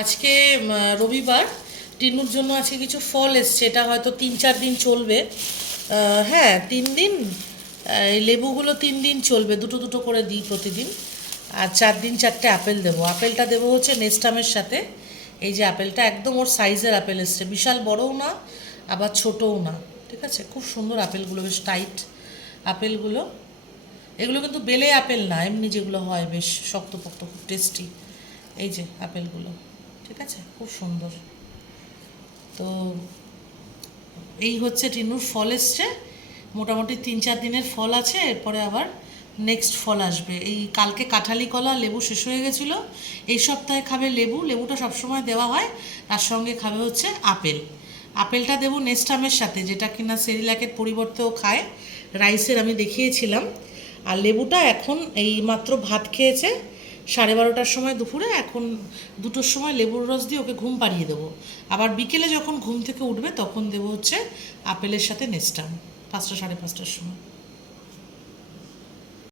আজকে রবিবার, টিনুর জন্য আজকে কিছু ফল এসছে, এটা হয়তো 3-4 দিন চলবে। হ্যাঁ, 3 দিন। এই লেবুগুলো 3 দিন চলবে, দুটো দুটো করে দিই প্রতিদিন। আর 4 দিন 4টে আপেল দেবো। আপেলটা দেবো হচ্ছে নেস্টামের সাথে। এই যে আপেলটা একদম ওর সাইজের আপেল এসছে, বিশাল বড়ও না আবার ছোটও না, ঠিক আছে। খুব সুন্দর আপেলগুলো, বেশ টাইট আপেলগুলো। এগুলো কিন্তু বেলে আপেল না, এমনি যেগুলো হয় বেশ শক্তপোক্ত, খুব টেস্টি। এই যে আপেলগুলো, ঠিক আছে, খুব সুন্দর। তো এই হচ্ছে টিনুর ফল এসছে, মোটামুটি 3-4 দিনের ফল আছে, এরপরে আবার নেক্সট ফল আসবে। এই কালকে কাঁঠালি কলা লেবু শেষ হয়ে গেছিলো, এই সপ্তাহে খাবে লেবু। লেবুটা সবসময় দেওয়া হয়, তার সঙ্গে খাবে হচ্ছে আপেল। আপেলটা দেবো নেস্টামের সাথে, যেটা কিনা সেরিল্যাকের পরিবর্তেও খায়, রাইসের আমি দেখিয়েছিলাম। আর লেবুটা এখন এই মাত্র ভাত খেয়েছে 12:30টার সময় দুপুরে, এখন 2টোর সময় লেবুর রস দিয়ে ওকে ঘুম পাড়িয়ে দেবো। আবার বিকেলে যখন ঘুম থেকে উঠবে তখন দেবো হচ্ছে আপেলের সাথে নেস্টাম, 5টা 5:30টার সময়।